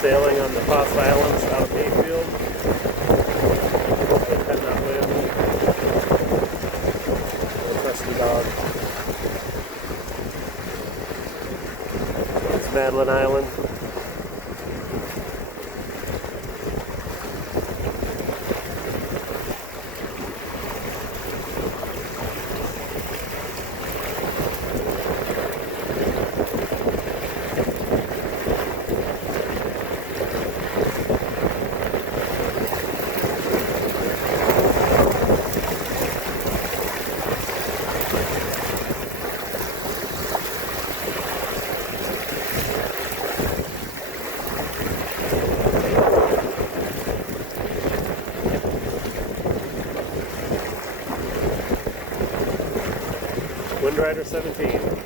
sailing on the Foss Islands out of Mayfield. Had not wind. Trusty dog. It's Madeline Island. Wind Rider 17.